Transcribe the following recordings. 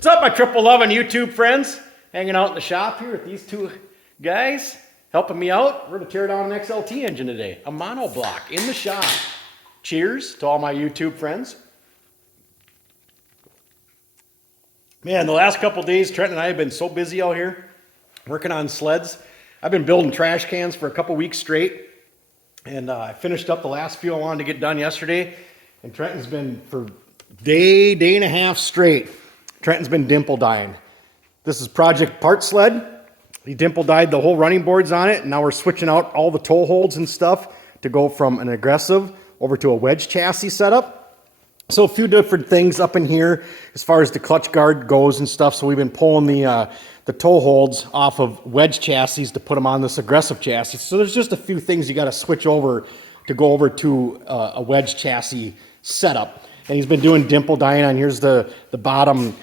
What's up, my Triple Loving YouTube friends? Hanging out in the shop here with these two guys helping me out. We're going to tear down an XLT engine today, a monoblock in the shop. Cheers to all my YouTube friends. Man, the last couple days, Trenton and I have been so busy out here working on sleds. I've been building trash cans for a couple weeks straight, and I finished up the last few I wanted to get done yesterday, and Trenton's been for day and a half straight. Trenton's been dimple dyeing. This is Project Part Sled. He dimple dyed the whole running boards on it, and now we're switching out all the toe holds and stuff to go from an aggressive over to a wedge chassis setup. So a few different things up in here as far as the clutch guard goes and stuff. So we've been pulling the toe holds off of wedge chassis to put them on this aggressive chassis. So there's just a few things you got to switch over to go over to a wedge chassis setup. And he's been doing dimple dyeing on. Here's the bottom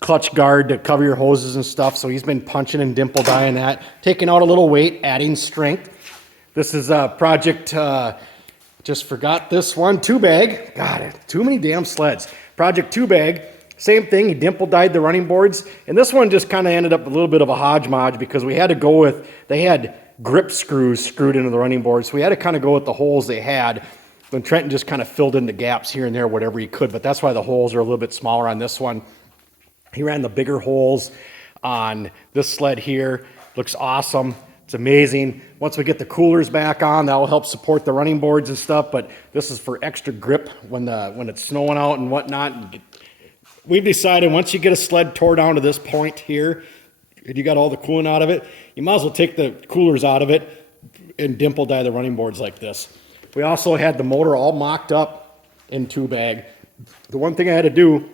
clutch guard to cover your hoses and stuff. So he's been punching and dimple dyeing that, taking out a little weight, adding strength. This is a project, just forgot this one, 2-bag. God, too many damn sleds. Project 2-bag, same thing. He dimple dyed the running boards. And this one just kind of ended up a little bit of a hodgepodge because we had to go with, they had grip screws screwed into the running boards. So we had to kind of go with the holes they had. And Trenton just kind of filled in the gaps here and there, whatever he could. But that's why the holes are a little bit smaller on this one. He ran the bigger holes on this sled here. Looks awesome. It's amazing. Once we get the coolers back on, that will help support the running boards and stuff. But this is for extra grip when it's snowing out and whatnot. We've decided once you get a sled tore down to this point here, and you got all the cooling out of it, you might as well take the coolers out of it and dimple dye the running boards like this. We also had the motor all mocked up in 2-bag. The one thing I had to do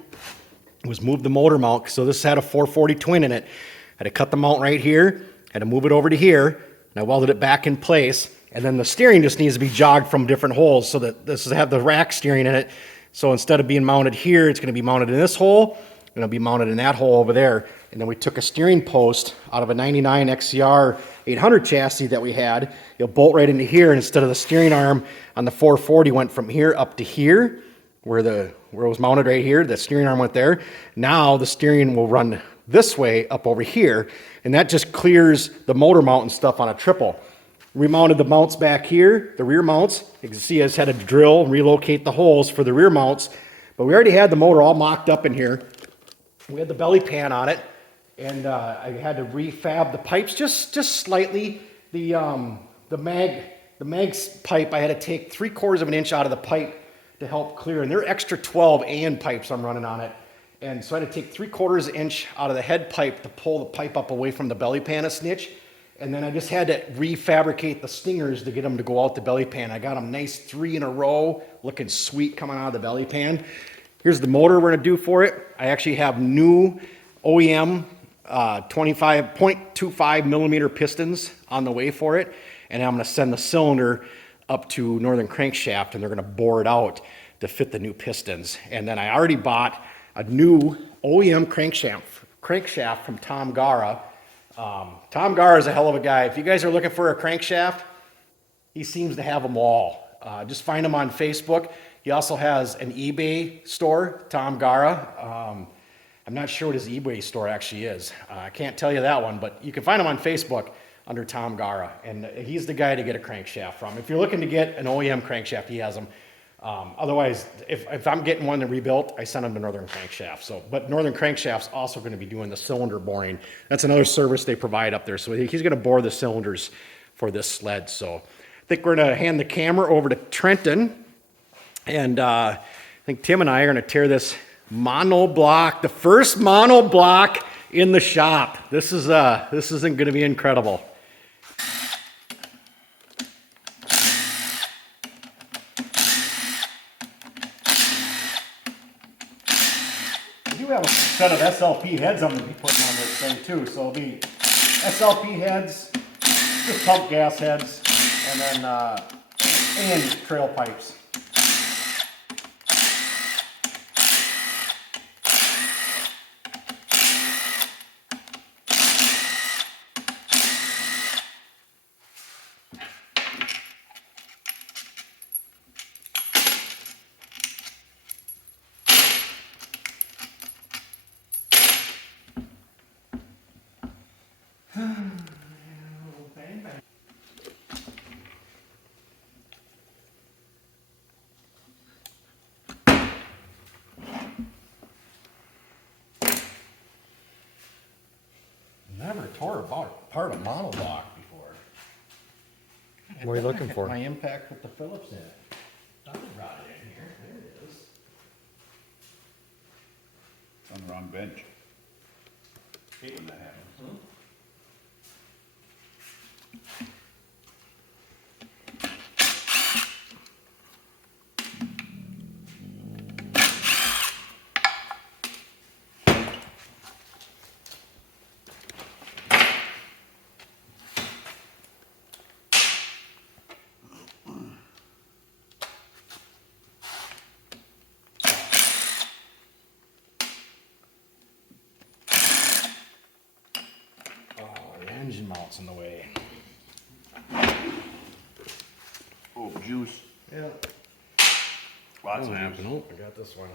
was move the motor mount. So this had a 440 twin in it. I had to cut the mount right here, had to move it over to here, and I welded it back in place. And then the steering just needs to be jogged from different holes so that this has the rack steering in it. So instead of being mounted here, it's going to be mounted in this hole, and it'll be mounted in that hole over there. And then we took a steering post out of a 99 XCR 800 chassis that we had. It'll bolt right into here, and instead of the steering arm on the 440 went from here up to here, where it was mounted right here, the steering arm went there. Now the steering will run this way up over here, and that just clears the motor mount and stuff on a triple. We mounted the mounts back here, the rear mounts. You can see I just had to drill and relocate the holes for the rear mounts, but we already had the motor all mocked up in here. We had the belly pan on it, and I had to refab the pipes just slightly. The mag's pipe, I had to take 3/4 of an inch out of the pipe to help clear, and they're extra 12 AN pipes I'm running on it. And so I had to take 3/4 inch out of the head pipe to pull the pipe up away from the belly pan a snitch. And then I just had to refabricate the stingers to get them to go out the belly pan. I got them nice 3 in a row, looking sweet coming out of the belly pan. Here's the motor we're gonna do for it. I actually have new OEM 25.25 millimeter pistons on the way for it. And I'm gonna send the cylinder up to Northern Crankshaft, and they're gonna bore it out to fit the new pistons. And then I already bought a new OEM crankshaft from Tom Gara. Tom Gara is a hell of a guy. If you guys are looking for a crankshaft, he seems to have them all. Just find him on Facebook. He also has an eBay store, Tom Gara. I'm not sure what his eBay store actually is. I can't tell you that one, but you can find him on Facebook under Tom Gara, and he's the guy to get a crankshaft from. If you're looking to get an OEM crankshaft, he has them. Otherwise, if I'm getting one rebuilt, I send them to Northern Crankshaft. But Northern Crankshaft's also going to be doing the cylinder boring. That's another service they provide up there. So he's going to bore the cylinders for this sled. So I think we're going to hand the camera over to Trenton, and I think Tim and I are going to tear this monoblock, the first monoblock in the shop. This isn't going to be incredible. I do have a set of SLP heads I'm going to be putting on this thing too. So it'll be SLP heads, just pump gas heads, and then and trail pipes. Never tore apart a monoblock before. What are you looking for? My impact with the Phillips in it. Nothing rotted in here. There it is. On the wrong bench. Hate when that happens. Engine mount's in the way. Oh, juice. Yeah. Lots of juice. Nope, I got this one.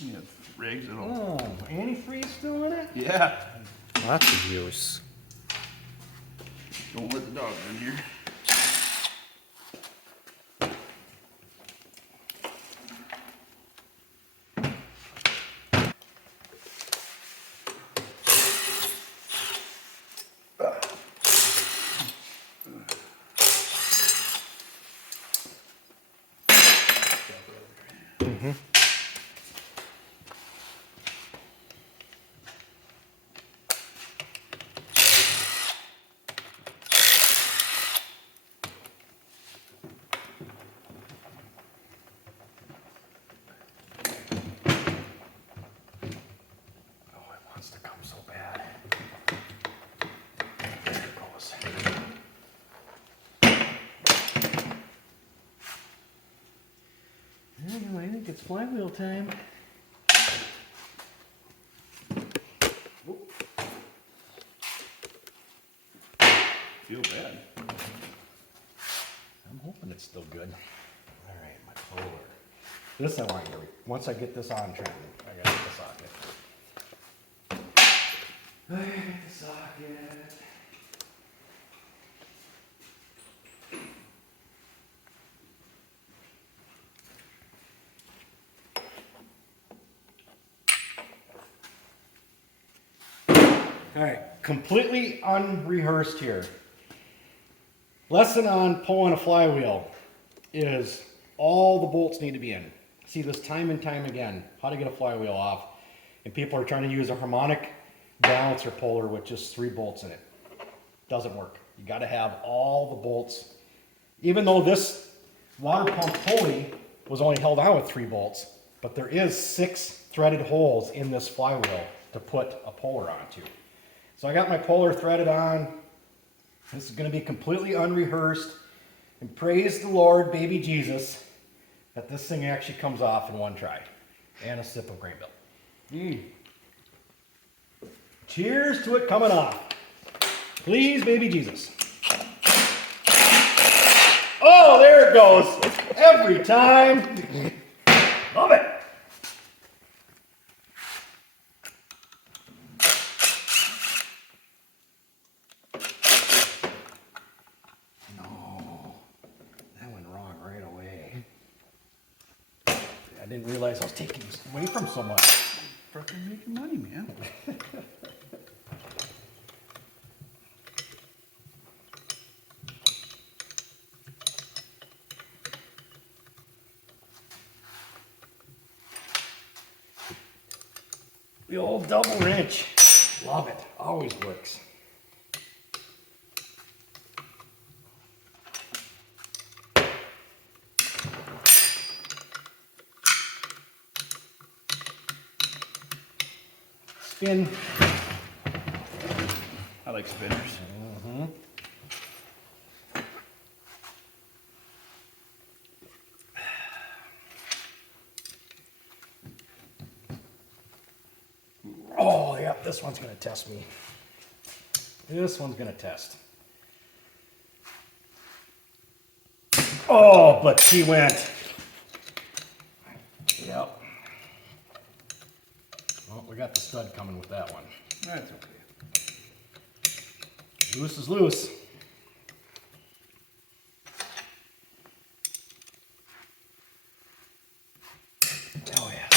Yeah, rigs and all. Oh, antifreeze still in it? Yeah. Lots of use. Don't let the dog in here. Oh, it wants to come so bad. There it goes. Anyway, I think it's flywheel time. Feel bad. I'm hoping it's still good. All right, my Polar. This I want to once I get this on, Trenton, I gotta get the socket. I gotta get the socket. All right, completely unrehearsed here. Lesson on pulling a flywheel is all the bolts need to be in. See this time and time again, how to get a flywheel off. And people are trying to use a harmonic balancer puller with just 3 bolts in it. Doesn't work. You gotta have all the bolts. Even though this water pump pulley was only held on with 3 bolts, but there is 6 threaded holes in this flywheel to put a puller onto. So I got my puller threaded on. This is going to be completely unrehearsed. And praise the Lord, baby Jesus, that this thing actually comes off in one try. And a sip of grain milk. Cheers to it coming off. Please, baby Jesus. Oh, there it goes. Every time. Love it. I didn't realize I was taking away from so much. Fucking making money, man. The old double wrench. Love it. Always works. Spin. I like spinners. Oh, yeah, this one's going to test me. This one's gonna test. Oh, but she went. Yep. Well, we got the stud coming with that one. That's okay. Loose is loose. Oh yeah.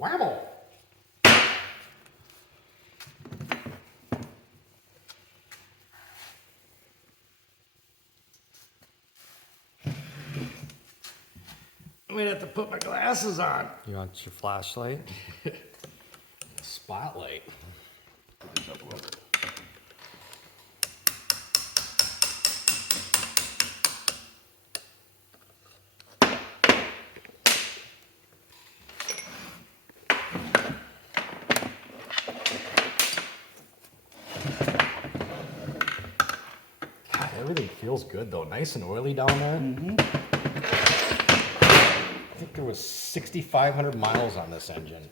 Whammo! I'm gonna have to put my glasses on. You want your flashlight? Spotlight. Put this up a little. God, everything feels good though. Nice and oily down there. I think there was 6,500 miles on this engine.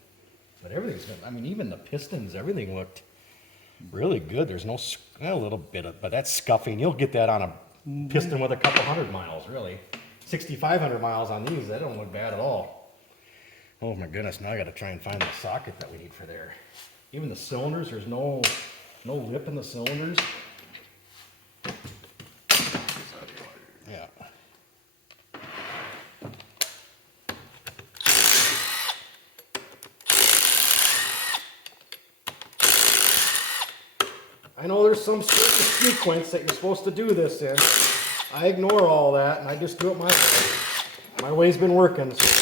But everything's been, I mean, even the pistons, everything looked really good. There's no, a little bit of, but that's scuffing. You'll get that on a piston with a couple hundred miles, really. 6,500 miles on these, that don't look bad at all. Oh my goodness, now I gotta try and find the socket that we need for there. Even the cylinders, there's no lip in the cylinders. Yeah. I know there's some sort of sequence that you're supposed to do this in. I ignore all that and I just do it my way. My way's been working. So.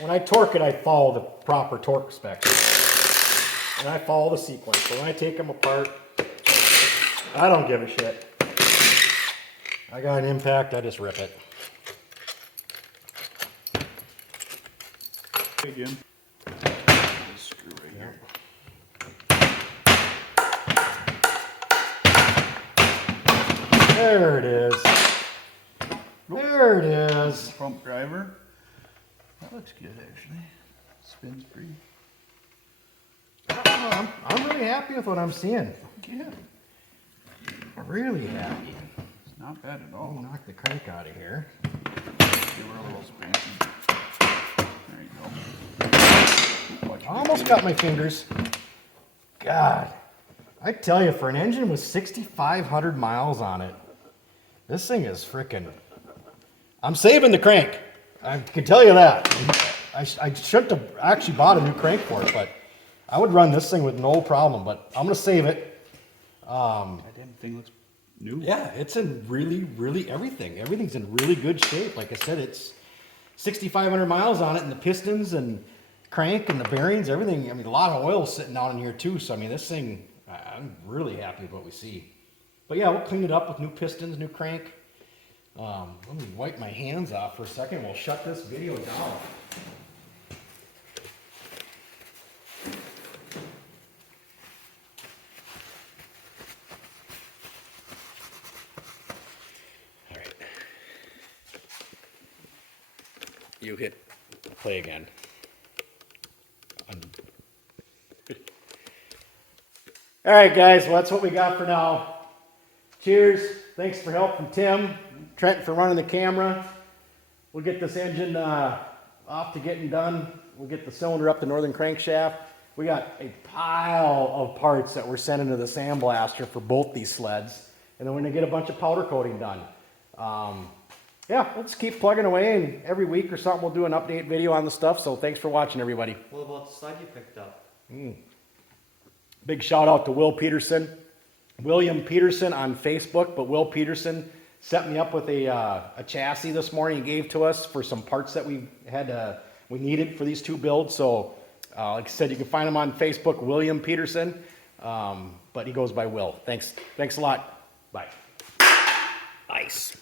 When I torque it, I follow the proper torque specs. And I follow the sequence. So when I take them apart, I don't give a shit. I got an impact, I just rip it. Again. This screw right here. There it is. There it is. Pump driver. That looks good actually. Spins free. I'm really happy with what I'm seeing. Yeah. Really happy. It's not bad at I'll all. knock the crank out of here. Give her a little spanking. There you go. Watch it. Almost got my fingers. God. I tell you, for an engine with 6,500 miles on it, this thing is frickin'. I'm saving the crank. I can tell you that. I shouldn't have actually bought a new crank for it, but I would run this thing with no problem, but I'm going to save it. That damn thing looks new. Yeah, it's in really everything. Everything's in really good shape. Like I said, it's 6,500 miles on it, and the pistons and crank and the bearings, everything. I mean, a lot of oil sitting down in here too. So I mean, this thing, I'm really happy with what we see. But yeah, we'll clean it up with new pistons, new crank. Let me wipe my hands off for a second. We'll shut this video down. All right. You hit play again. All right, guys. Well, that's what we got for now. Cheers. Thanks for help from Tim. Trenton for running the camera. We'll get this engine off to getting done. We'll get the cylinder up the northern crankshaft. We got a pile of parts that we're sending to the sandblaster for both these sleds. And then we're gonna get a bunch of powder coating done. Yeah, we'll just keep plugging away, and every week or something we'll do an update video on the stuff. So thanks for watching, everybody. What about the sled you picked up? Big shout out to Will Peterson. William Peterson on Facebook, but Will Peterson set me up with a chassis this morning he gave to us for some parts that we needed for these two builds. So, like I said, you can find him on Facebook, William Peterson, but he goes by Will. Thanks a lot. Bye. Nice.